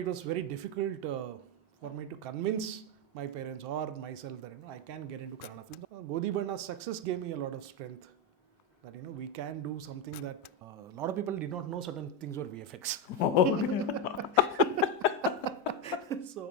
It was very difficult for me to convince my parents or myself that I can get into Kannada films. Godi Banna's success gave me a lot of strength that we can do something that a lot of people did not know certain things were VFX. So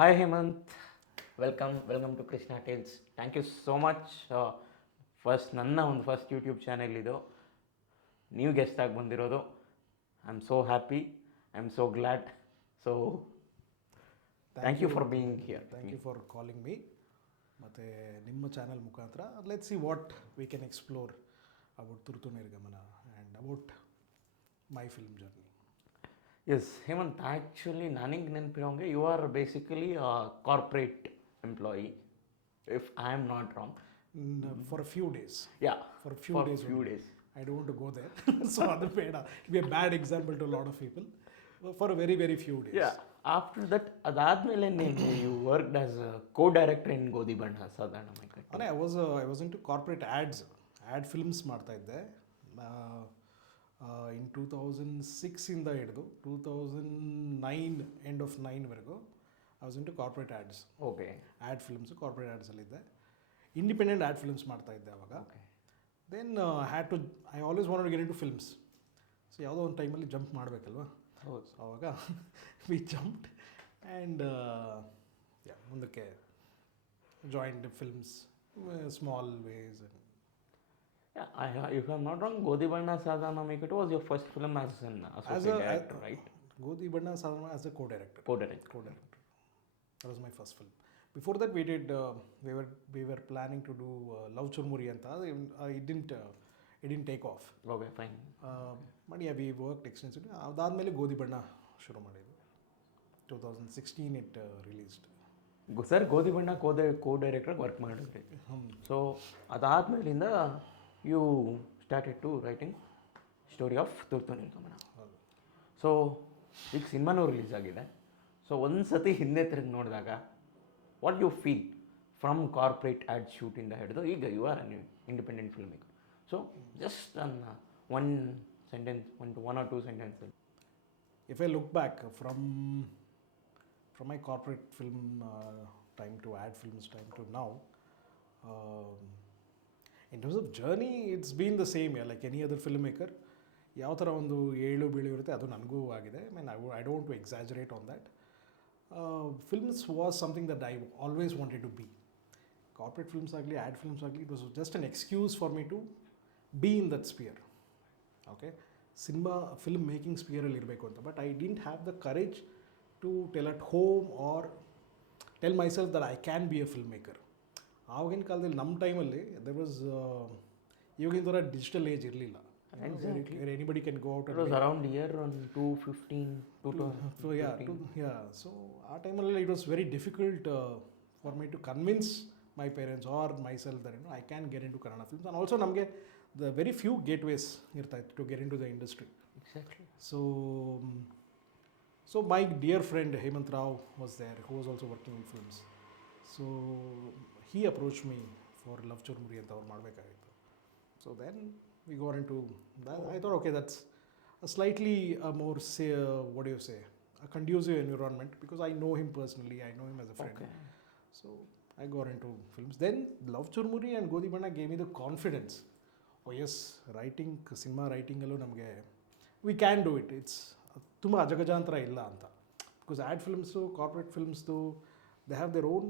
Hi Hemanth, welcome to Krishna Tales. Thank you so much. ನನ್ನ ಒಂದು first YouTube channel ಇದು ನೀವು guest ಆಗಿ ಬಂದಿರೋದು. I am so happy, I am so glad. So thank you for being here. Thank you for calling me. ಮತ್ತು ನಿಮ್ಮ channel ಮುಖಾಂತರ let's see what we can explore about Thurthu Nirgamana and about my film journey. Yes Hemanth, actually ನನಗೆ ನೆನಪಿರೋಂಗೆ you are basically corporate employee, if I am not wrong. For a few days. Yeah, for a few days. I don't want to go there. So adu beda. It be a bad example to a lot of people. For a very, very few days. Yeah. After that, adadmele you worked as a co-director in Godi Banna Sadhana Maikatti. I was into corporate ads. Ad films ಮಾಡ್ತಾ ಇದ್ದೆ. In 2006 ಇಂದ ಹಿಡಿದು 2009 end of 9 ವರೆಗೂ I was into corporate ads. Okay. Ad films, corporate ads ಅಲ್ಲಿ ಇದ್ದೆ. Independent add films ಮಾಡ್ತಾ ಇದ್ದೆ ಅವಾಗ. Then I always wanted to get into films. So ಯಾವುದೋ ಒಂದು ಟೈಮಲ್ಲಿ ಜಂಪ್ ಮಾಡಬೇಕಲ್ವ. ಹೌದು. ಸೊ ಅವಾಗ ವಿ ಜಂಪ್ಡ್ ಆ್ಯಂಡ್ ಮುಂದಕ್ಕೆ joint films small ways. If I'm not wrong, Godi Banna Sadhana Maikatti was your first film as an associate director, right? Godi Banna Sadhana as a co-director. Co-director. That was my first film. Before that, we did. We were planning to do Love Churmuri anta. It didn't take off. Okay, fine. But yeah, we worked extensively. ಅದಾದಮೇಲೆ ಗೋದಿ ಬಣ್ಣ ಶುರು ಮಾಡಿದ್ದು. 2016 it released. Sir ಗೋದಿ ಬಣ್ಣ co-director work ಮಾಡಿದ್ರಿ. So ಅದಾದಮೇಲಿಂದ you started to writing story of Thurthu Nirgamana. So ಈಗ ಸಿನಿಮಾನೂ ರಿಲೀಸ್ ಆಗಿದೆ. ಸೊ ಒಂದು ಸತಿ ಹಿಂದೆ ತಿರುಗಿ ನೋಡಿದಾಗ what you feel from corporate ad ಶೂಟಿಂದ ಹಿಡಿದು ಈಗ you are an independent film maker. So just one or two sentences. If I look back from my corporate film time to ad films time to now, in terms of journey, it's been the same. Like any other filmmaker, ಯಾವ ಥರ ಒಂದು ಏಳು ಬೀಳು ಇರುತ್ತೆ ಅದು ನನಗೂ ಆಗಿದೆ. I don't want to exaggerate on that. Films was something that I always wanted to be. Corporate films agli, ad films agli, it was just an excuse for me to be in that sphere. Okay, cinema film making sphere ಅಲ್ಲಿ ಇರಬೇಕು ಅಂತ. But I didn't have the courage to tell at home or tell myself that I can be a filmmaker. ಆವಾಗಿನ ಕಾಲದಲ್ಲಿ ನಮ್ಮ ಟೈಮಲ್ಲಿ there was ಇವಾಗಿನ ಥರ digital age ಇರಲಿಲ್ಲ. Where anybody can go out. It was around year 2015, 2015. So yeah. So our time it was very difficult for me to convince my parents or myself that I can get into Kannada films. And also namge the very few gateways irta to get into the industry. Exactly. So my dear friend Hemanth was there, who was also working in films. So he approached me for Love Churmuri anta avaru ಮಾಡಬೇಕಾಗಿತ್ತು. So then we got into that. I thought, okay, that's a slightly more a conducive environment because I know him personally, I know him as a friend. Okay. So I got into films. Then Love Churmuri and Godi Banna gave me the confidence. Oh yes, cinema writing allo namge we can do it. It's ತುಂಬಾ ಅಜಗಜಾಂತರ ಇಲ್ಲ ಅಂತ. Because ad films, corporate films, they have their own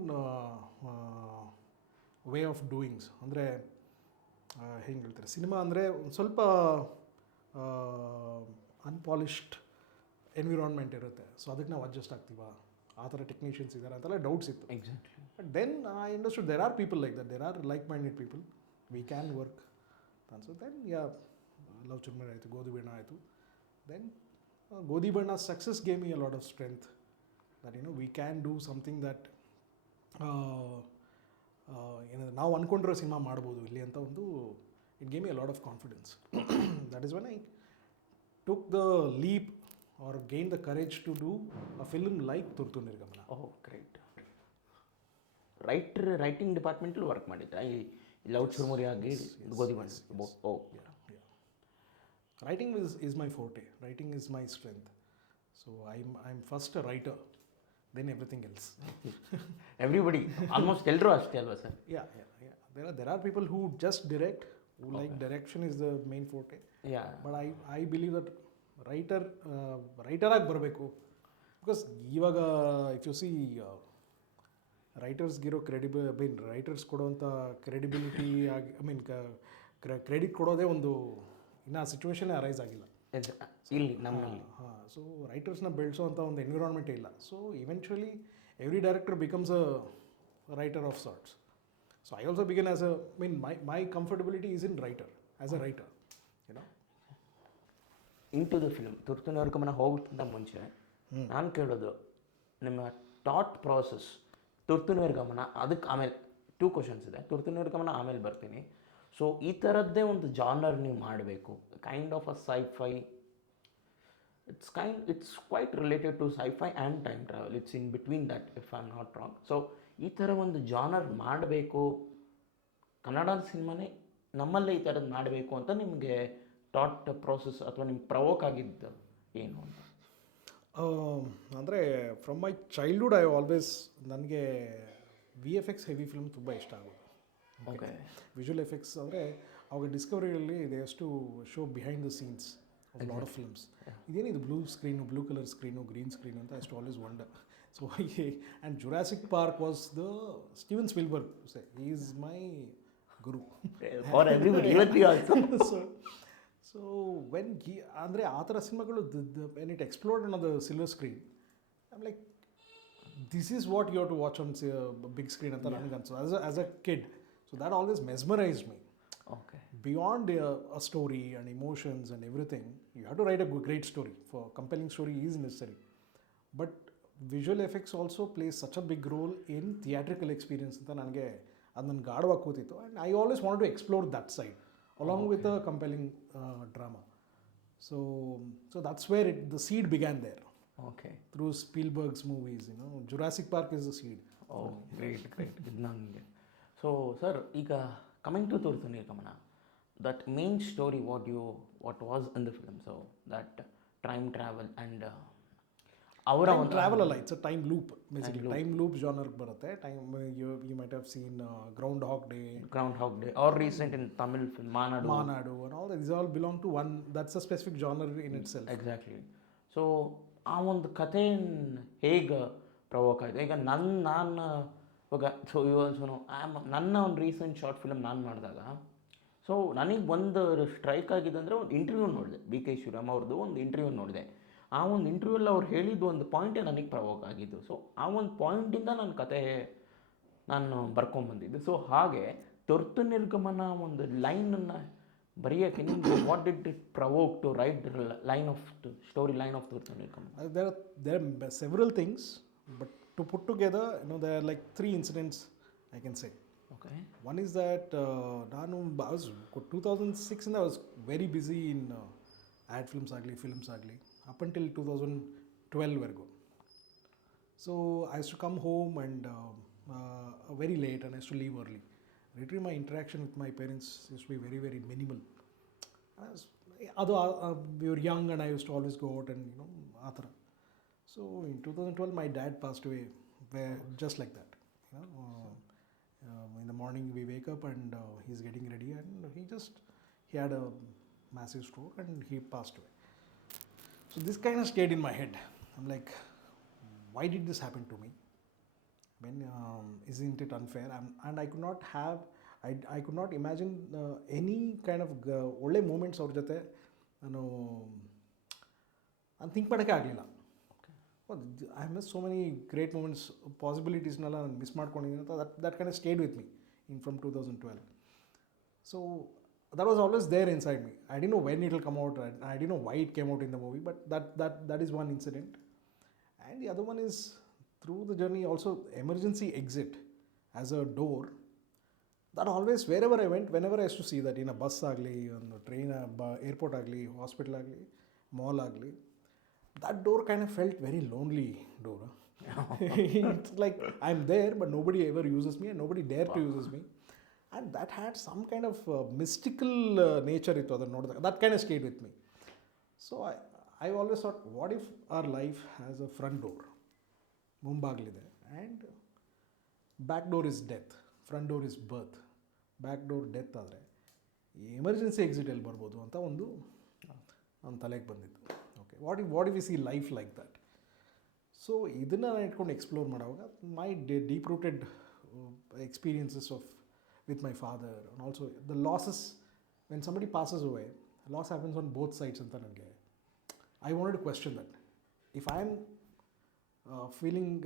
way of doing. ಅಂದರೆ ಹೆಂಗೆ ಹೇಳ್ತಾರೆ, cinema ಅಂದರೆ ಒಂದು ಸ್ವಲ್ಪ ಅನ್ಪಾಲಿಷ್ಡ್ environment ಇರುತ್ತೆ. ಸೊ ಅದಕ್ಕೆ ನಾವು ಅಡ್ಜಸ್ಟ್ ಆಗ್ತೀವ, ಆ ಥರ ಟೆಕ್ನಿಷಿಯನ್ಸ್ ಇದ್ದಾರೆ ಅಂತೆಲ್ಲ ಡೌಟ್ಸ್ ಇತ್ತು. Exactly. But then I understood there are people like that, there are like minded people, we can work ಅನ್ಸೋ. ದೆನ್ ಲವ್ ಚುರ್ಮರಿ ಆಯಿತು, ಗೋಧಿ ಬಣ್ಣ ಆಯಿತು. Then Godhi Banna success gave me a lot of strength that we can do something that ಏನಾದರೂ ನಾವು ಅಂದ್ಕೊಂಡಿರೋ cinema ಮಾಡ್ಬೋದು ಇಲ್ಲಿ ಅಂತ ಒಂದು it gave me a lot of confidence. That is when I took the leap or gained the courage to do a film like Turtu Nirgamana. Oh great. Writing ಡಿಪಾರ್ಟ್ಮೆಂಟಲ್ಲಿ work ಮಾಡಿದ್ರಾ ಈ loud ಚುರುಮುರಿ ಆಗಿ ಗೋಧಿ ಬಣ್ಣ? ಓ Writing is my forte. Writing is my strength. So I'm first a writer, then everything else. Everybody almost ಎಲ್ಲರೂ ಅಷ್ಟೇ ಅಲ್ವಾ sir? Yeah. There are people who just direct, who like direction is the main forte. Yeah. But I believe that writer ಆಗಿ ಬರಬೇಕು. Because ಇವಾಗ if you see ರೈಟರ್ಸ್ಗಿರೋ writers ಕೊಡೋವಂಥ credibility ಆಗಿ credit ಕೊಡೋದೇ ಒಂದು ಇನ್ನೂ ಸಿಚುವೇಶನ್ನೇ ಅರೈಸ್ ಆಗಿಲ್ಲ ಇಲ್ಲಿ ನಮ್ಮಲ್ಲಿ. ಸೊ ರೈಟರ್ಸ್ನ ಬೆಳೆಸೋವಂಥ ಒಂದು ಎನ್ವಿರಾನ್ಮೆಂಟೇ ಇಲ್ಲ. So eventually every director becomes a writer of sorts. So I also begin as my comfortability is in writer, as a writer, you know. Into the film Thurthu Nirgamana ಹೋಗೋಕ್ಕಿಂತ ಮುಂಚೆ ನಾನು ಕೇಳೋದು ನಿಮ್ಮ ಥಾಟ್ ಪ್ರಾಸೆಸ್. ತುರ್ತು ನಿರ್ಗಮನ ಅದಕ್ಕೆ ಆಮೇಲೆ 2 ಕ್ವಶನ್ಸ್ ಇದೆ. ತುರ್ತು ನಿರ್ಗಮನ ಆಮೇಲೆ ಬರ್ತೀನಿ. ಸೊ ಈ ಥರದ್ದೇ ಒಂದು ಜಾನರ್ ನೀವು ಮಾಡಬೇಕು, kind of a scifi. It's quite related to scifi and time travel. It's in between that if I am not wrong. So ಈ ಥರ ಒಂದು ಜಾನರ್ ಮಾಡಬೇಕು, ಕನ್ನಡ ಸಿನಿಮಾನೇ ನಮ್ಮಲ್ಲೇ ಈ ಥರದ್ದು ಮಾಡಬೇಕು ಅಂತ ನಿಮಗೆ ಥಾಟ್ ಪ್ರೋಸೆಸ್ ಅಥವಾ ನಿಮ್ಗೆ ಪ್ರವೋಕ್ ಆಗಿದ್ದು ಏನು ಅಂತ? ಅಂದರೆ from my childhood I always ನನಗೆ VFX ಹೆವಿ ಫಿಲ್ಮ್ ತುಂಬ ಇಷ್ಟ ಆಗೋದು. ಓಕೆ. ವಿಜುವಲ್ ಎಫೆಕ್ಟ್ಸ್ ಅಂದರೆ ಅವಾಗ ಡಿಸ್ಕವರಿಯಲ್ಲಿ they has to show behind the scenes of lot of films. ಇದೇನಿದು blue colour screen, green screen ಅಂತ ಅಷ್ಟು always wonder. So and Jurassic Park was the Steven Spielberg, he is my guru for everybody, so when ಅಂದರೆ ಆ ಥರ ಸಿನಿಮಾಗಳು when it explored on the silver screen, I'm like this is what you have to watch on big screen ಅಂತ ನನಗೆ ಅನ್ಸೋ as a kid. So that always mesmerised me. Okay. Beyond a story and emotions and everything, you have to write a great story. For compelling story is necessary, but visual effects also plays such a big role in theatrical experience ಅಂತ ನನಗೆ ಅದು ನನ್ನ ಗಾಢವಾಗಿ ಕೂತಿತ್ತು. And I always want to explore that side along with a compelling drama. So that's where the seed began there. Okay. Through Spielberg's movies, Jurassic Park is the seed. Oh, great. ಇದು ನನಗೆ. So sir, ಈಗ coming to Turtu Nirgamana, that main story what was in the film, so that time travel and ಅವರ ಒಂದು travel ಅಲ್ಲ, it's a time loop. Basically time loop ಜಾನರ್ಗೆ ಬರುತ್ತೆ. Time you might have seen Groundhog day or recent in Tamil film Maanaadu and all that. These all belong to one, that's a specific genre in itself. Exactly. So ಆ ಒಂದು ಕಥೆ ಹೇಗೆ provoke ಆಯಿತು? ಈಗ ನಾನು ಇವಾಗ ನನ್ನ ಒಂದು ರೀಸೆಂಟ್ ಶಾರ್ಟ್ ಫಿಲ್ಮ್ ನಾನು ಮಾಡಿದಾಗ, ಸೊ ನನಗೆ ಒಂದು ಸ್ಟ್ರೈಕ್ ಆಗಿದೆ ಅಂದರೆ ಒಂದು ಇಂಟರ್ವ್ಯೂ ನೋಡಿದೆ, BK ಶಿವರಾಮ್ ಅವ್ರದ್ದು ಒಂದು ಇಂಟರ್ವ್ಯೂ ನೋಡಿದೆ. ಆ ಒಂದು ಇಂಟರ್ವ್ಯೂಲ್ಲಿ ಅವ್ರು ಹೇಳಿದ್ದು ಒಂದು ಪಾಯಿಂಟೇ ನನಗೆ ಪ್ರವೋಕ್ ಆಗಿದ್ದು. ಸೊ ಆ ಒಂದು ಪಾಯಿಂಟಿಂದ ನನ್ನ ಕತೆ ನಾನು ಬರ್ಕೊಂಬಂದಿದ್ದು. ಸೊ ಹಾಗೆ ತುರ್ತು ನಿರ್ಗಮನ ಒಂದು ಲೈನನ್ನು ಬರೆಯೋಕ್ಕೆ ನಿಮಗೆ what did it provoke to write line of story line of Thurthu Nirgamana? There are several things, but to put together, there are like 3 incidents I can say. Okay. One is that I was 2006 and I was very busy in ad films agli up until 2012 vergo. So I used to come home and very late, and I used to leave early. Literally my interaction with my parents used to be very, very minimal. We were young and I used to always go out and athara. So in 2012 my dad passed away, just like that. In the morning we wake up and he's getting ready, and he had a massive stroke and he passed away. So this kind of stayed in my head. I'm like, why did this happen to me? Isn't it unfair? And I could not imagine any kind of ಒಳ್ಳೆ moments ಅವ್ರ ಜೊತೆ ನಾನು think ಮಾಡೋಕ್ಕೆ ಆಗಲಿಲ್ಲ. I have missed so many great moments, possibilities-ನೆಲ್ಲ ನಾನು miss ಮಾಡ್ಕೊಂಡಿದ್ದೀನಿ ಅಂತ that kind of stayed with me from 2012. So that was always there inside me. I didn't know when it will come out, and I didn't know why it came out in the movie, but that is one incident. And the other one is through the journey also, emergency exit as a door. That always, wherever I went, whenever I used to see that in a bus agli, on a train, airport agli, hospital agli, mall agli, that door kind of felt very lonely door. It's like I'm there, but nobody ever uses me and nobody dare to uses me. And that had some kind of mystical nature it was. That kind of stayed with me. So I always thought, what if our life has a front door, ಮುಂಬಾಗಿಲಿದೆ, and back door is death, front door is birth, back door death ಆದರೆ emergency exit ಎಲ್ಲಿ ಬರ್ಬೋದು ಅಂತ ಒಂದು ನನ್ನ ತಲೆಗೆ ಬಂದಿತ್ತು. Okay, what if we see life like that. So ಇದನ್ನು ನಾನು ಇಟ್ಕೊಂಡು ಎಕ್ಸ್ಪ್ಲೋರ್ ಮಾಡುವಾಗ my deep rooted experiences of with my father and also the losses when somebody passes away, loss happens on both sides ಅಂತ ನನಗೆ I wanted to question that. If I am feeling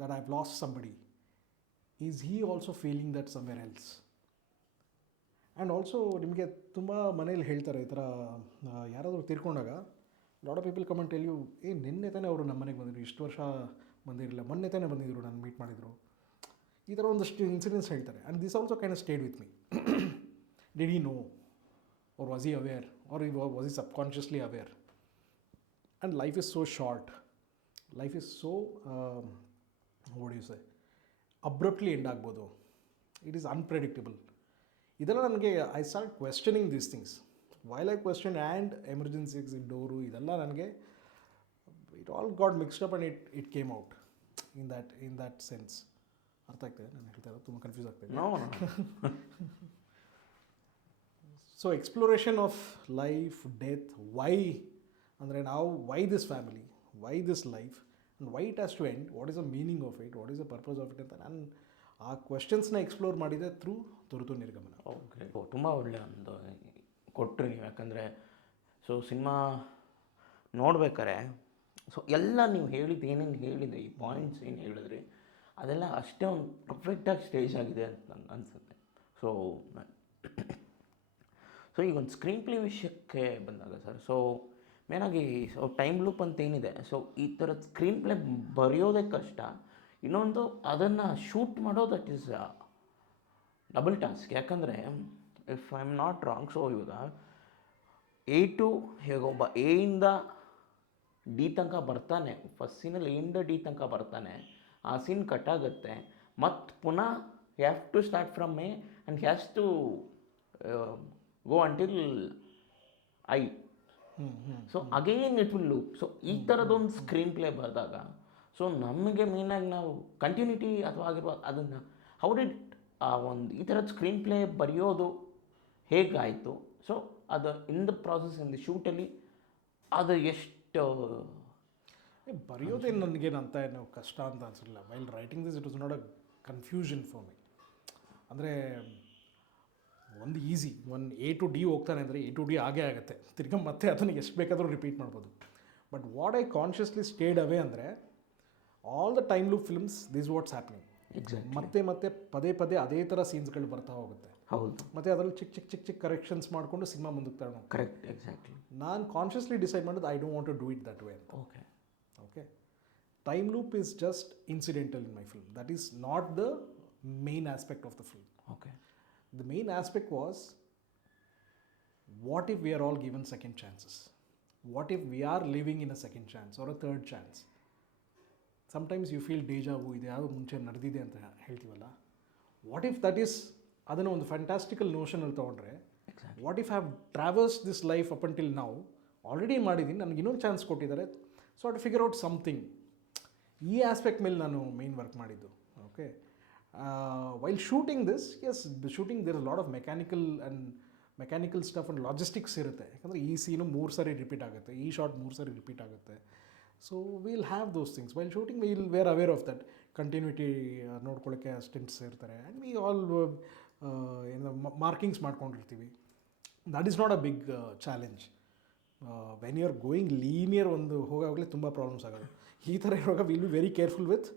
that I have lost somebody, is he also feeling that somewhere else? And also ನಿಮಗೆ ತುಂಬ ಮನೇಲಿ ಹೇಳ್ತಾರೆ ಈ ಥರ ಯಾರಾದರೂ ತೀರ್ಕೊಂಡಾಗ lot of people come and tell you, ನಿನ್ನೆ ತಾನೇ ಅವರು ನಮ್ಮ ಮನೆಗೆ ಬಂದಿದ್ರು, ಇಷ್ಟು ವರ್ಷ ಬಂದಿರಲಿಲ್ಲ, ಮೊನ್ನೆ ತಾನೇ ಬಂದಿದ್ರು, ನಾನು ಮೀಟ್ ಮಾಡಿದರು, ಈ ಥರ ಒಂದಷ್ಟು ಇನ್ಸಿಡೆಂಟ್ಸ್ ಹೇಳ್ತಾರೆ. And this also kind of stayed with me. Did he no, or was he aware, or was he subconsciously aware? And life is so short, life is so what do you say, abruptly end ಆಗ್ಬೋದು. It is unpredictable. ಇದೆಲ್ಲ ನನಗೆ I start questioning these things. While I question and emergency exit door ಇದೆಲ್ಲ ನನಗೆ it all got mixed up and it came out in that sense. ಅರ್ಥ ಆಗ್ತದೆ ನಾನು ಹೇಳ್ತಾ ಇರೋದು? ತುಂಬ ಕನ್ಫ್ಯೂಸ್ ಆಗ್ತಾಯಿದೆ. So exploration of life, death, why ಅಂದರೆ ನಾವು why this family, why this life, and why it has to end, what is the meaning of it, what is the purpose of it ಅಂತ ನಾನು ಆ ಕ್ವೆಶ್ಚನ್ಸ್ನ explore ಮಾಡಿದೆ through ತುರ್ತು ನಿರ್ಗಮನ. Okay, ತುಂಬ ಒಳ್ಳೆಯ ಒಂದು ಕೊಟ್ಟರು ನೀವು. ಯಾಕಂದರೆ ಸೊ ಸಿನಿಮಾ ನೋಡ್ಬೇಕಾರೆ ಸೊ ಎಲ್ಲ ನೀವು ಹೇಳಿದ್ದು ಏನೇನು ಹೇಳಿದೆ, ಈ ಪಾಯಿಂಟ್ಸ್ ಏನು ಹೇಳಿದ್ರಿ ಅದೆಲ್ಲ ಅಷ್ಟೇ ಒಂದು ಪರ್ಫೆಕ್ಟಾಗಿ ಸ್ಟೇಜ್ ಆಗಿದೆ ಅಂತ ನನಗೆ ಅನಿಸುತ್ತೆ. ಸೊ ಈಗ ಒಂದು ಸ್ಕ್ರೀನ್ ಪ್ಲೇ ವಿಷಯಕ್ಕೆ ಬಂದಾಗ ಸರ್, ಸೊ ಮೇನಾಗಿ ಸೊ ಟೈಮ್ ಲೂಪ್ ಅಂತ ಏನಿದೆ, ಸೊ ಈ ಥರದ ಸ್ಕ್ರೀನ್ ಪ್ಲೇ ಬರೆಯೋದೇ ಕಷ್ಟ, ಇನ್ನೊಂದು ಅದನ್ನು ಶೂಟ್ ಮಾಡೋ ದಟ್ ಈಸ್ ಡಬಲ್ ಟಾಸ್ಕ್. ಯಾಕಂದರೆ if I am not wrong, so ಇವಾಗ ಹೇಗೊಬ್ಬ ಎಯಿಂದ ಡಿ ತನಕ ಬರ್ತಾನೆ, ಫಸ್ಟ್ ಸೀನಲ್ಲಿ ಎಯಿಂದ ಡಿ ತನಕ ಬರ್ತಾನೆ, ಆ ಸೀನ್ ಕಟ್ ಆಗುತ್ತೆ, ಮತ್ತು ಪುನಃ have to start from A and has to go until I. So again it will loop. So ಈ ಥರದೊಂದು ಸ್ಕ್ರೀನ್ ಪ್ಲೇ ಬರೆದಾಗ ಸೊ ನಮಗೆ ಮೇನಾಗಿ ನಾವು ಕಂಟಿನ್ಯೂಟಿ ಅಥವಾ ಆಗಿರ್ಬೋದು ಅದನ್ನು ಹೌ ಡಿಡ್ ಒಂದು ಈ ಥರದ ಸ್ಕ್ರೀನ್ ಪ್ಲೇ ಬರೆಯೋದು ಹೇಗಾಯಿತು? ಸೊ ಅದು in the process in the ಶೂಟಲ್ಲಿ ಅದು ಎಷ್ಟು ಬರೆಯೋದೇನು ನನಗೇನಂತ ಏನು ಕಷ್ಟ ಅಂತ ಅನಿಸಲಿಲ್ಲ. While writing this it was not a confusion for me. ಅಂದರೆ ಒಂದು ಈಸಿ, ಒಂದು ಎ ಟು ಡಿ ಹೋಗ್ತಾನೆ ಅಂದರೆ ಎ ಟು ಡಿ ಆಗೇ ಆಗುತ್ತೆ, ತಿರ್ಗಿ ಮತ್ತೆ ಅದನ್ನು ಎಷ್ಟು ಬೇಕಾದರೂ ರಿಪೀಟ್ ಮಾಡ್ಬೋದು. But what I consciously stayed away ಅಂದರೆ all the time loop films this what's happening. ಮತ್ತೆ ಮತ್ತೆ ಪದೇ ಪದೇ ಅದೇ ಥರ ಸೀನ್ಸ್ಗಳು ಬರ್ತಾ ಹೋಗುತ್ತೆ. ಹೌದು. ಮತ್ತು ಅದರಲ್ಲಿ ಚಿಕ್ಕ ಕರೆಕ್ಷನ್ಸ್ ಮಾಡಿಕೊಂಡು ಸಿನಿಮಾ ಮುಂದಕ್ಕೆ ತಗೊಂಡು. Correct, exactly. ನಾನು ಕಾನ್ಷಿಯಸ್ಲಿ ಡಿಸೈಡ್ ಮಾಡೋದು I don't want to do it that way ಅಂತ. Okay, time loop is just incidental in my film. That is not the main aspect of the film. Okay, the main aspect was, what if we are all given second chances? What if we are living in a second chance or a third chance? Sometimes you feel deja vu, ಇದು ಯಾವುದು ಮುಂಚೆ ನಡೆದಿದೆ ಅಂತ ಹೇಳ್ತೀವಲ್ಲ. What if that is ಅದನ್ನು ಒಂದು fantastical ನೋಷನಲ್ಲಿ ತೊಗೊಂಡ್ರೆ, what if have traverse this life up until ನಾವು ಆಲ್ರೆಡಿ ಮಾಡಿದ್ದೀನಿ, ನನಗೆ ಇನ್ನೊಂದು ಚಾನ್ಸ್ ಕೊಟ್ಟಿದ್ದಾರೆ, so to figure out something. ಈ ಆಸ್ಪೆಕ್ಟ್ ಮೇಲೆ ನಾನು ಮೇನ್ ವರ್ಕ್ ಮಾಡಿದ್ದು. Okay, while shooting this, yes, the shooting there is a lot of mechanical stuff and logistics ಇರುತ್ತೆ. ಯಾಕಂದರೆ ಈ ಸೀನು 3 ಸಾರಿ ರಿಪೀಟ್ ಆಗುತ್ತೆ, ಈ ಶಾರ್ಟ್ 3 ಸಾರಿ ರಿಪೀಟ್ ಆಗುತ್ತೆ. So will have those things while shooting. Where aware of that continuity ನೋಡ್ಕೊಳ್ಳೋಕ್ಕೆ assistants ಇರ್ತಾರೆ. ಆ್ಯಂಡ್ ವಿ ಆಲ್ ಏನು ಮಾರ್ಕಿಂಗ್ಸ್ ಮಾಡ್ಕೊಂಡಿರ್ತೀವಿ. That is not a big challenge. When you are going linear ಒಂದು ಹೋಗಾಗಲೇ ತುಂಬ ಪ್ರಾಬ್ಲಮ್ಸ್ ಆಗೋದು. ಈ ಥರ ಇರುವಾಗ will be very careful with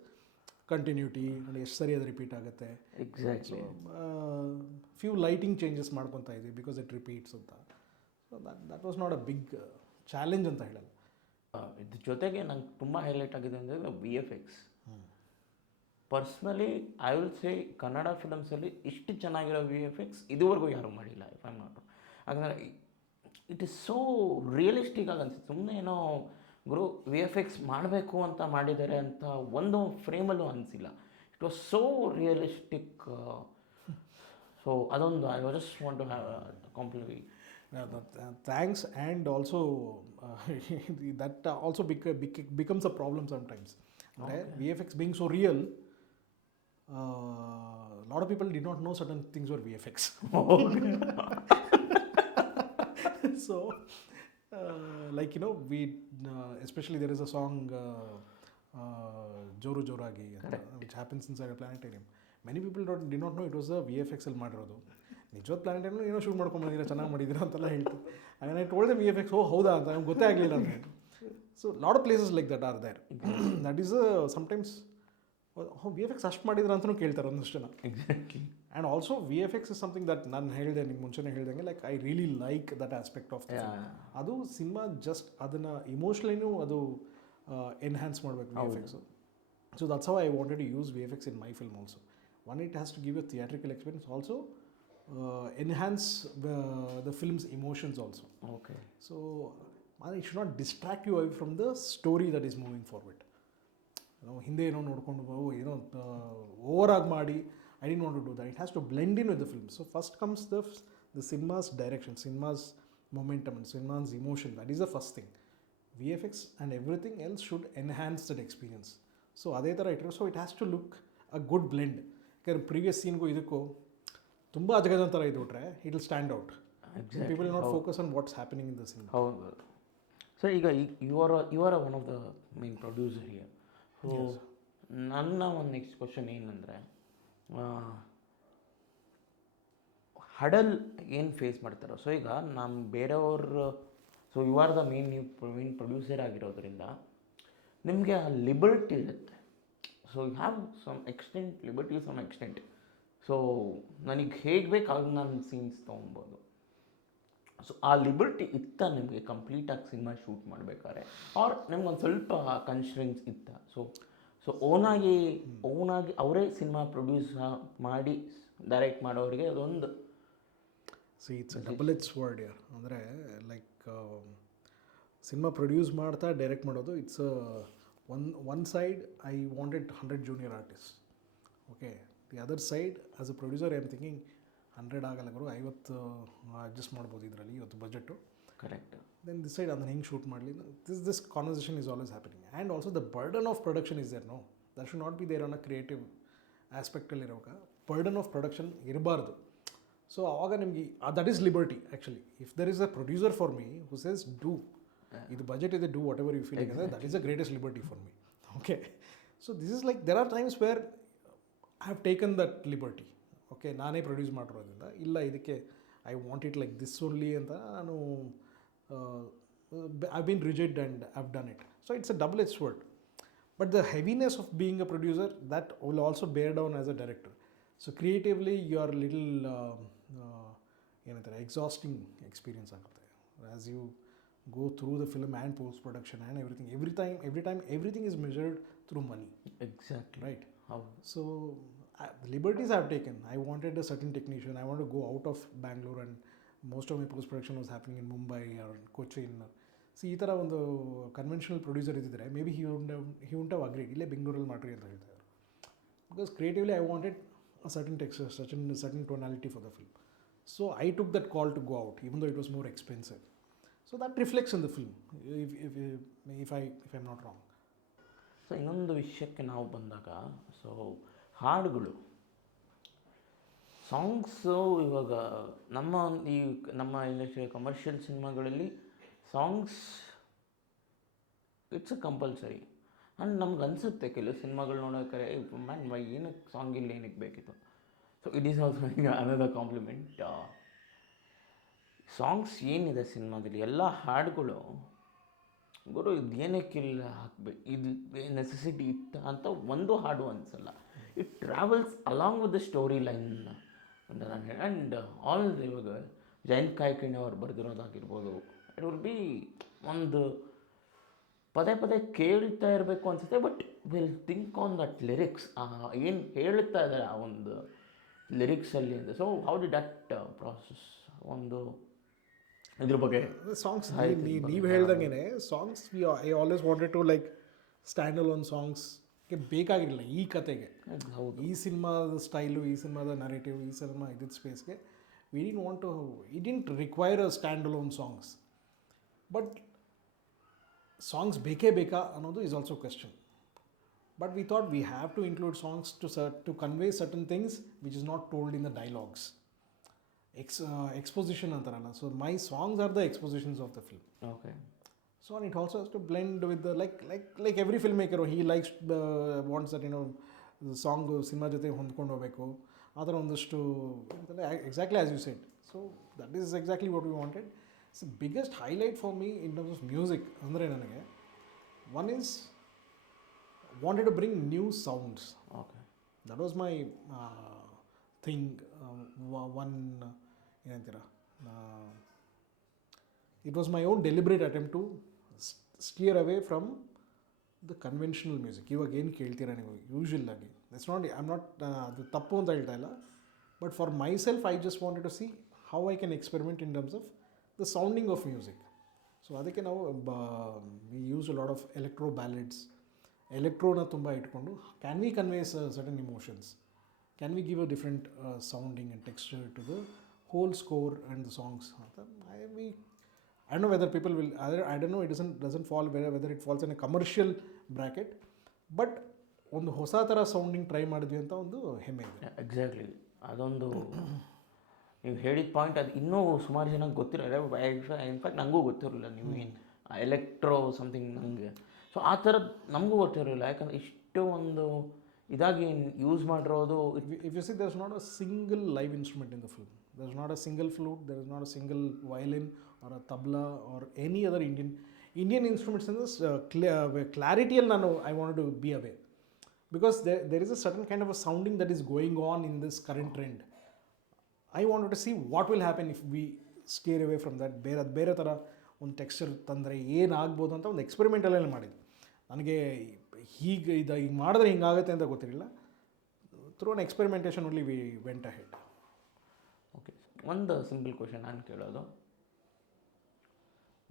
continuity, ಎಷ್ಟು ಸರಿ ಅದು ರಿಪೀಟ್ ಆಗುತ್ತೆ. ಎಕ್ಸಾಕ್ಟ್ಲಿ. ಫ್ಯೂ ಲೈಟಿಂಗ್ ಚೇಂಜಸ್ ಮಾಡ್ಕೊತಾ ಇದ್ವಿ ಬಿಕಾಸ್ ಇಟ್ ರಿಪೀಟ್ಸ್ ಅಂತ. So that was not a big challenge ಅಂತ ಹೇಳಲ್ಲ. ಇದ್ರ ಜೊತೆಗೆ ನಂಗೆ ತುಂಬ ಹೈಲೈಟ್ ಆಗಿದೆ ಅಂದರೆ VFX. Personally I will say Kannada ಫಿಲಮ್ಸಲ್ಲಿ ಇಷ್ಟು ಚೆನ್ನಾಗಿರೋ VFX ಇದುವರೆಗೂ ಯಾರೂ ಮಾಡಿಲ್ಲ, ಇಫ್ ಐ ಆಮ್ ನಾಟ್. ಯಾಕಂದರೆ ಇಟ್ ಇಸ್ ಸೋ ರಿಯಲಿಸ್ಟಿಕ್ ಆಗಿ ಅನ್ಸುತ್ತೆ. ಸುಮ್ಮನೆ ಏನೋ ಗುರು ವಿ ಎಫ್ ಎಕ್ಸ್ ಮಾಡಬೇಕು ಅಂತ ಮಾಡಿದ್ದಾರೆ ಅಂತ ಒಂದು ಫ್ರೇಮಲ್ಲೂ ಅನಿಸಿಲ್ಲ. It was so realistic. So ಅದೊಂದು I just want to have compliment. Thanks, and also that also becomes a problem sometimes. Okay. VFX being so real, a lot of people did not know certain things were VFX. So, like we especially there is a song Joru Joragi, which happens inside a planetarium. Many people did not know it was a VFX ಅಲ್ಲಿ ಮಾಡಿರೋದು. ನಿಜವಾದ ಪ್ಲಾನೆಟೇರಿಯಂ ಏನೋ shoot ಮಾಡ್ಕೊಂಡ್ಬಂದಿದ್ದೀರಾ, ಚೆನ್ನಾಗಿ ಮಾಡಿದ್ದೀರಾ ಅಂತೆಲ್ಲ ಹೇಳ್ತು. And I told them VFX, ಹೌದಾ ಅಂತ ನಮ್ಗೆ ಗೊತ್ತೇ ಆಗಲಿಲ್ಲ ಅಂತ. So lot of places like that are there. That is sometimes VFX ಅಷ್ಟು ಮಾಡಿದ್ರ ಅಂತಲೂ ಕೇಳ್ತಾರೆ ಒಂದಷ್ಟು ಜನ. Exactly. And also VFX is something that ನಾನು ಹೇಳಿದೆ ನಿಮ್ಗೆ ಮುಂಚೆನೇ ಹೇಳ್ದಂಗೆ, like I really like that aspect of ಅದು ಸಿನಿಮಾ. ಜಸ್ಟ್ ಅದನ್ನು ಇಮೋಷ್ನಲಿನೂ ಅದು ಎನ್ಹ್ಯಾನ್ಸ್ ಮಾಡಬೇಕು VFX. So that's how I wanted to use VFX in my film also. One, it has to give you a theatrical experience, also enhance the film's emotions also. Okay. So it should not distract you away from the story that is moving forward. ಹಿಂದೆ ಏನೋ ನೋಡ್ಕೊಂಡು ಏನೋ ಓವರಾಗಿ ಮಾಡಿ, I didn't want to do that. It has to blend in with the film. So first comes the cinema's direction, cinema's momentum, and cinema's emotion. That is the first thing. VFX and everything else should enhance that experience. So ಅದೇ ಥರ ಇಟ್ಟರೆ, so it has to look a good blend. ಯಾಕಂದರೆ previous ಸೀನ್ಗೂ ಇದಕ್ಕೂ ತುಂಬ ಅಜಗಜ ಥರ ಇದ್ಬಿಟ್ರೆ it will stand out. People not focus on what's happening in the scene. ಹೌದು. ಸೊ ಈಗ you are one of the main producer here. So ನನ್ನ ಒಂದು ನೆಕ್ಸ್ಟ್ ಕ್ವಶನ್ ಏನಂದರೆ, ಹಡಲ್ ಏನು ಫೇಸ್ ಮಾಡ್ತಾರೋ, ಸೊ ಈಗ ನಮ್ಮ ಬೇರೆಯವ್ರ, so you are the main producer ಆಗಿರೋದ್ರಿಂದ ನಿಮಗೆ ಆ ಲಿಬರ್ಟಿ ಇರುತ್ತೆ. So you have some extent liberty, some extent. So ನನಗೆ ಹೇಗೆ ಬೇಕು ಆಗ ನಾನು ಸೀನ್ಸ್ ತೊಗೊಬೋದು. ಸೊ ಆ ಲಿಬರ್ಟಿ ಇತ್ತ ನಿಮಗೆ ಕಂಪ್ಲೀಟಾಗಿ ಸಿನಿಮಾ ಶೂಟ್ ಮಾಡಬೇಕಾದ್ರೆ, ಆರ್ ನಿಮ್ಗೊಂದು ಸ್ವಲ್ಪ ಕನ್ಸ್ಟ್ರೆನ್ಸ್ ಇತ್ತ? ಸೊ ಓನಾಗಿ ಅವರೇ ಸಿನಿಮಾ ಪ್ರೊಡ್ಯೂಸ್ ಮಾಡಿ ಡೈರೆಕ್ಟ್ ಮಾಡೋರಿಗೆ ಅದೊಂದು ಇಟ್ಸ್ ಡಬಲ್ ಎಡ್ಜ್ ವರ್ಡ್ ಯಾರ್. ಅಂದರೆ ಲೈಕ್ ಸಿನಿಮಾ ಪ್ರೊಡ್ಯೂಸ್ ಮಾಡ್ತಾ ಡೈರೆಕ್ಟ್ ಮಾಡೋದು, it's one side I wanted 100 junior artist. Okay, the other side as a producer I am thinking 100 ಆಗಲ್ಲ ಗುರು, 50 ಅಡ್ಜಸ್ಟ್ ಮಾಡ್ಬೋದು ಇದರಲ್ಲಿ, ಇವತ್ತು budget. Correct. Then this side ಅದನ್ನು ಹೆಂಗೆ ಶೂಟ್ ಮಾಡಲಿ, this conversation is always happening. And also the burden of production is there. No, that should not be there on a creative ಆಸ್ಪೆಕ್ಟಲ್ಲಿ ಇರೋವಾಗ ಬರ್ಡನ್ ಆಫ್ ಪ್ರೊಡಕ್ಷನ್ ಇರಬಾರ್ದು. So ಆವಾಗ ನಿಮಗೆ that is liberty actually. If there is a producer for me who says do, ಇದು budget ಇದೆ, do whatever you feel, ಅಂದರೆ that is the greatest liberty for me. Okay, so this is like there are times where I have taken that liberty. Okay, ನಾನೇ produce ಮಾಡಿರೋದ್ರಿಂದ ಇಲ್ಲ, ಇದಕ್ಕೆ I want it like this only ಅಂತ ನಾನು I been rigid and I have done it. So it's a double edge word. But the heaviness of being a producer, that will also bear down as a director. So creatively you are little ಏನಂತಾರೆ, exhausting experience ಆಗುತ್ತೆ as you go through the film and post production and everything. Every time everything is measured through money. Exactly. Right. How? So the liberties I have taken. I wanted a certain technician. I want to go out of Bangalore, and most of my post production was happening in Mumbai or Cochin. See, ಈ ಥರ ಒಂದು conventional producer ಇದ್ದಿದ್ರೆ may be he won't have agreed, ಇಲ್ಲೇ ಬೆಂಗಳೂರಲ್ಲಿ ಮಾಡ್ರಿ ಅಂತ ಹೇಳ್ತಾರೆ. Because creatively I wanted a certain texture, certain tonality for the film. So I took that call to go out, even though it was more expensive. So that reflects in the film, if I'm not wrong. So ಇನ್ನೊಂದು ವಿಷಯಕ್ಕೆ ನಾವು ಬಂದಾಗ, so ಹಾಡುಗಳು, songs ಇವಾಗ ನಮ್ಮ industry commercial ಸಿನಿಮಾಗಳಲ್ಲಿ songs it's a compulsory. And ನಮ್ಗೆ ಅನಿಸುತ್ತೆ ಕೆಲವು ಸಿನಿಮಾಗಳು ನೋಡೋಕ್ಕಾರೆ, ಮ್ಯಾನ್ ಏನಕ್ಕೆ ಸಾಂಗ್ ಇಲ್ಲ, ಏನಕ್ಕೆ ಬೇಕಿತ್ತು. So it is also another compliment. Songs ಏನಿದೆ ಸಿನಿಮಾದಲ್ಲಿ, ಎಲ್ಲ ಹಾಡುಗಳು ಗುರು ಇದು ಏನಕ್ಕಿಲ್ಲ ಹಾಕ್ಬೇಕು, ಇದು ನೆಸೆಸಿಟಿ ಇತ್ತ ಅಂತ ಒಂದು ಹಾಡು ಅನಿಸಲ್ಲ. It travels along with the story line ಅಂತ ನಾನು ಹೇಳಿ. ಆ್ಯಂಡ್ ಆಲ್ ಇವಾಗ ಜಯಂತ್ ಕಾಯ್ಕಿಣಿ ಅವ್ರು ಬರೆದಿರೋದಾಗಿರ್ಬೋದು, ಇಟ್ ವಿಲ್ ಬಿ ಒಂದು ಪದೇ ಪದೇ ಕೇಳ್ತಾ ಇರಬೇಕು ಅನಿಸುತ್ತೆ. But will think on that lyrics, ಏನು ಹೇಳ್ತಾ ಇದ್ದಾರೆ ಆ ಒಂದು ಲಿರಿಕ್ಸಲ್ಲಿ ಅಂತ. So how did that process ಒಂದು ಇದ್ರ ಬಗ್ಗೆ ಸಾಂಗ್ಸ್ ಸಾಹಿತ್ಯದ ನೀವು ಬಗ್ಗೆ ಹೇಳ್ದಂಗೆ songs I always wanted to like stand alone ಸಾಂಗ್ಸ್ಗೆ ಬೇಕಾಗಿರಲಿಲ್ಲ ಈ ಕತೆಗೆ. ಹೌದು. ಈ ಸಿನಿಮಾದ ಸ್ಟೈಲು, ಈ ಸಿನಿಮಾದ ನರೇಟಿವ್, ಈ ಸಿನಿಮಾ ಇದ್ದಿದ್ದ ಸ್ಪೇಸ್ಗೆ we didn't want to, it didn't require a stand alone songs. But songs ಬೇಕೇ ಬೇಕಾ ಅನ್ನೋದು is also question. But we thought we have to include songs to convey certain things which is not told in the dialogues. Exposition antaralla. So my songs are the expositions of the film. Okay. So and it also has to blend with the like every filmmaker, he likes wants that the song cinema jothe ಹೊಂದ್ಕೊಂಡು ಹೋಗಬೇಕು ಆ ಥರ ಒಂದಷ್ಟು exactly as you said. So that is exactly what we wanted. It's the biggest highlight for me in terms of music ಅಂದರೆ ನನಗೆ one is wanted to bring new sounds. Okay. That was my thing. One ಏನಂತೀರ, it was my own deliberate attempt to steer away from the conventional music. ಇವಾಗ ಏನು ಕೇಳ್ತೀರಾ ನೀವು usual ಆಗಿ, it's not, I am not ಅದು ತಪ್ಪು ಅಂತ ಹೇಳ್ತಾ ಇಲ್ಲ, but for myself I just wanted to see how I can experiment in terms of the sounding of music. So ಅದಕ್ಕೆ ನಾವು we use a lot of electro ballads, ಎಲೆಕ್ಟ್ರೋನ ತುಂಬ ಇಟ್ಕೊಂಡು can we conveys certain emotions, can we give a different sounding and texture to the whole score and the songs ಅಂತ. I don't know whether people will, I don't know, it doesn't fall whether it falls in a commercial bracket, but ಒಂದು ಹೊಸ ಥರ sounding try ಮಾಡಿದ್ವಿ ಅಂತ ಒಂದು ಹೆಮ್ಮೆ ಇದೆ. Exactly. ಅದೊಂದು ನೀವು ಹೇಳಿದ ಪಾಯಿಂಟ್ ಅದು ಇನ್ನೂ ಸುಮಾರು ಜನಕ್ಕೆ ಗೊತ್ತಿರಲ್ಲ. ಇನ್ಫ್ಯಾಕ್ಟ್ ನನಗೂ ಗೊತ್ತಿರಲಿಲ್ಲ ನೀವು ಏನು ಎಲೆಕ್ಟ್ರೋ ಸಮಥಿಂಗ್ ನನಗೆ. ಸೊ ಆ ಥರದ್ದು ನಮಗೂ ಗೊತ್ತಿರಲಿಲ್ಲ, ಯಾಕಂದರೆ ಇಷ್ಟು ಒಂದು ಇದಾಗಿ ಯೂಸ್ ಮಾಡಿರೋದು. If you see, there's not a single live instrument in the film. There's not a single flute, there is not a single violin or a tabla or any other Indian instruments in this clarity. I wanted to be away because there is a certain kind of a sounding that is going on in this current trend. I wanted to see what will happen if we steer away from that. ಬೇರೆ ಥರ ಒಂದು texture ತಂದರೆ ಏನಾಗ್ಬೋದು ಅಂತ ಒಂದು ಎಕ್ಸ್ಪೆರಿಮೆಂಟಲ್ಲೇ ಮಾಡಿದ್ವಿ. ನನಗೆ ಹೀಗೆ ಮಾಡಿದ್ರೆ ಹಿಂಗಾಗುತ್ತೆ ಅಂತ ಗೊತ್ತಿರಲಿಲ್ಲ. Through an experimentation only we went ahead. Okay. ಒಂದು ಸಿಂಪಲ್ ಕ್ವೆಶನ್ ನಾನು ಕೇಳೋದು,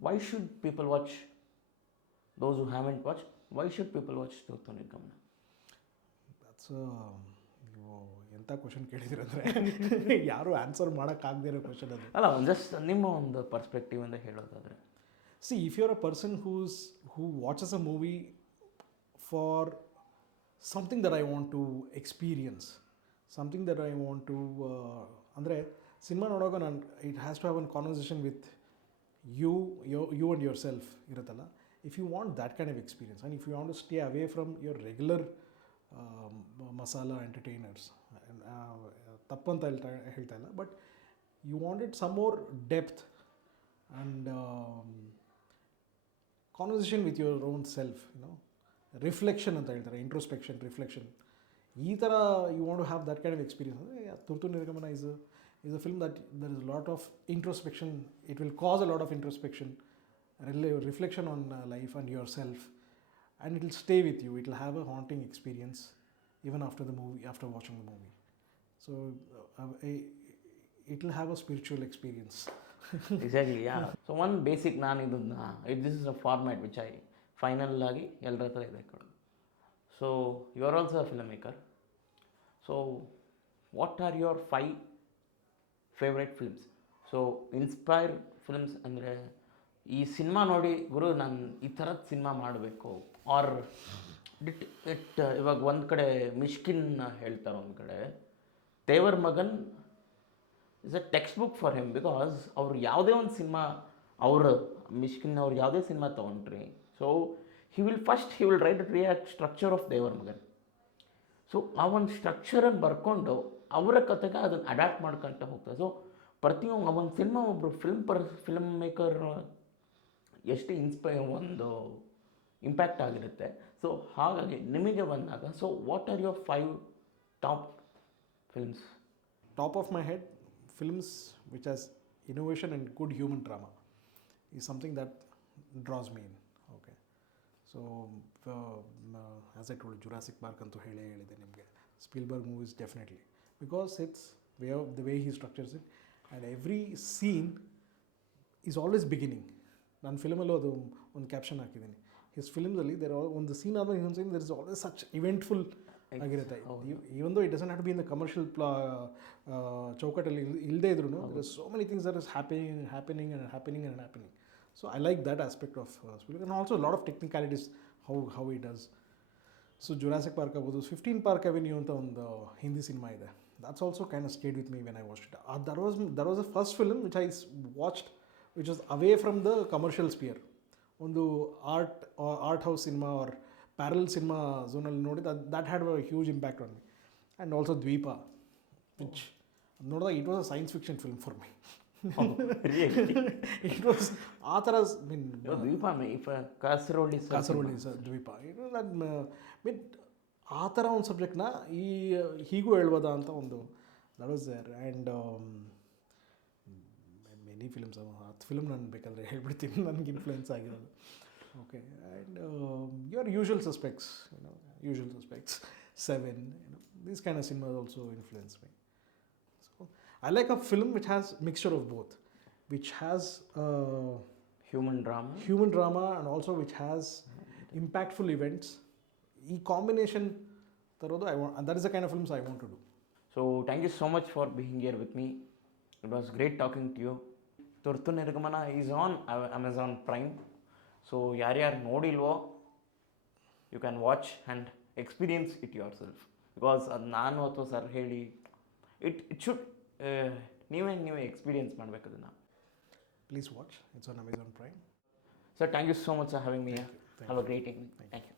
ವೈ ಶುಡ್ ಪೀಪಲ್ ವಾಚ್, ದೋಸ್ ಹು haven't watch, why should people watch ತುರ್ತು ನಿರ್ಗಮನ? ದಟ್ಸ್ ಎಂಥ ಕ್ವೆಶನ್ ಕೇಳಿದಿರಂದರೆ ಯಾರೂ ಆನ್ಸರ್ ಮಾಡೋಕ್ಕಾಗದೇ ಇರೋ ಕ್ವೆಶನ್ ಅದು. ಅಲ್ಲ, ಜಸ್ಟ್ ನಿಮ್ಮ ಒಂದು ಪರ್ಸ್ಪೆಕ್ಟಿವಿಂದ ಹೇಳೋದಾದರೆ, see, if you're a person who watches a movie for something that I want to experience, something that I want to ಅಂದರೆ ಸಿನಿಮಾ ನೋಡುವಾಗ ನಾನು it has to have an conversation with you and yourself ಇರುತ್ತಲ್ಲ. If you want that kind of experience and if you want to stay away from your regular masala entertainers, ತಪ್ಪಂತ ಹೇಳ್ತಾ ಇಲ್ಲ, but you wanted some more depth and conversation with your own self, reflection ಅಂತ ಹೇಳ್ತಾರೆ, introspection, reflection, ಈ ಥರ you want to have that kind of experience ಅಂದರೆ ತುರ್ತು ನಿರ್ಗಮನ is a film that there is a lot of introspection. It will cause a lot of introspection, reflection on life and yourself, and it will stay with you. It will have a haunting experience even after the movie, after watching the movie. So it will have a spiritual experience. Exactly, yeah. So ಒಂದು basic ನಾನು ಇದನ್ನು this is a format which I final ಆಗಿ ಎಲ್ಲರ ಹತ್ರ ಇದೆ ಕೊಡು. So you are also a film maker. So what are your 5 favourite films? So inspire films ಅಂದರೆ ಈ ಸಿನಿಮಾ ನೋಡಿ ಗುರು ನಾನು ಈ ಥರದ ಸಿನಿಮಾ ಮಾಡಬೇಕು, ಆರ್ ಇವಾಗ ಒಂದು ಕಡೆ ಮಿಷ್ಕಿನ್ ಹೇಳ್ತಾರೆ, ಒಂದು ಕಡೆ ದೇವರ ಮಗನ್ is a text book for him, because ಅವ್ರು ಯಾವುದೇ ಒಂದು ಸಿನಿಮಾ, ಅವರು ಮಿಷ್ಕಿನ್ ಅವ್ರು ಯಾವುದೇ ಸಿನಿಮಾ ತೊಗೊಂಡ್ರಿ, so he will write structure of ದೇವರ ಮಗನ್. ಸೊ ಆ ಒಂದು ಸ್ಟ್ರಕ್ಚರನ್ನು ಬರ್ಕೊಂಡು ಅವರ ಕತೆಗೆ ಅದನ್ನು ಅಡ್ಯಾಪ್ಟ್ ಮಾಡ್ಕೊತ ಹೋಗ್ತಾರೆ. ಸೊ ಪ್ರತಿಯೊಂದು ಒಂದು ಸಿನಿಮಾ ಒಬ್ಬರು ಫಿಲ್ಮ್ ಮೇಕರ್ ಎಷ್ಟು ಒಂದು ಇಂಪ್ಯಾಕ್ಟ್ ಆಗಿರುತ್ತೆ. ಸೊ ಹಾಗಾಗಿ ನಿಮಗೆ ಬಂದಾಗ, so what are your 5 top films? Top of my head, films which has innovation and good human drama is something that draws me in. Okay, so as I told you, Jurassic Park antu ಹೇಳಿದೆ ನಿಮಗೆ. Spielberg movies definitely, because it's the way he structures it, and every scene is always beginning. ನನ್ನ ಫಿಲ್ಮಲ್ಲೂ ಅದು ಒಂದು caption ಹಾಕಿದ್ದೀನಿ. His ಫಿಲ್ಮ್ಸಲ್ಲಿ ಒಂದು scene ಆದಮೇಲೆ ಇನ್ನೊಂದು scene there is always such eventful ಆಗಿರುತ್ತೆ. Even though it doesn't have to be in the commercial ಚೌಕಟ್ಟಲ್ಲಿ ಇಲ್ಲದೇ ಇದ್ರೂ there is so many things there is happening. So I like that aspect of Spielberg and also lot of technicalities how it does. So Jurassic Park ಆಗ್ಬೋದು, 15 Park Avenue ಅಂತ ಒಂದು Hindi cinema ಇದೆ. That's also kind of stayed with me when I watched it. That was the first film which I watched which was away from the commercial sphere. ಒಂದು art house cinema or parallel cinema ಝೋನಲ್ಲಿ ನೋಡಿ that had a huge impact on me. And also Dweepa, which ನೋಡಿದಾಗ it was a science fiction film for me. It was ಆ ಥರ Dweepa Kasaravalli sir Dweepa. It was that mean ಆ ಥರ ಒಂದು ಸಬ್ಜೆಕ್ಟ್ನ ಹೀಗೂ ಹೇಳ್ಬೋದಾ ಅಂತ ಒಂದು that was there. And many films, 10 film ನಾನು ಬೇಕಾದರೆ ಹೇಳ್ಬಿಡ್ತೀನಿ ನನಗೆ ಇನ್ಫ್ಲುಯೆನ್ಸ್ ಆಗಿರೋದು. Okay. And your usual suspects, Seven, these kind of cinemas also influence me. So I like a film which has mixture of both, which has human drama and also which has impactful events. E combination tarodu I want, and that is the kind of films I want to do. So thank you so much for being here with me. It was great talking to you. Turtu Nirgamana is on Amazon Prime. So ಯಾರ್ಯಾರು ನೋಡಿಲ್ವೋ you can watch and experience it yourself. Because ಅದು ನಾನು ಅಥವಾ sir ಹೇಳಿ it should ನೀವೇ experience ಮಾಡಬೇಕು ಅದನ್ನು. Please watch. It's on Amazon Prime. Sir, thank you so much for having me here. Have a great evening. Thank you.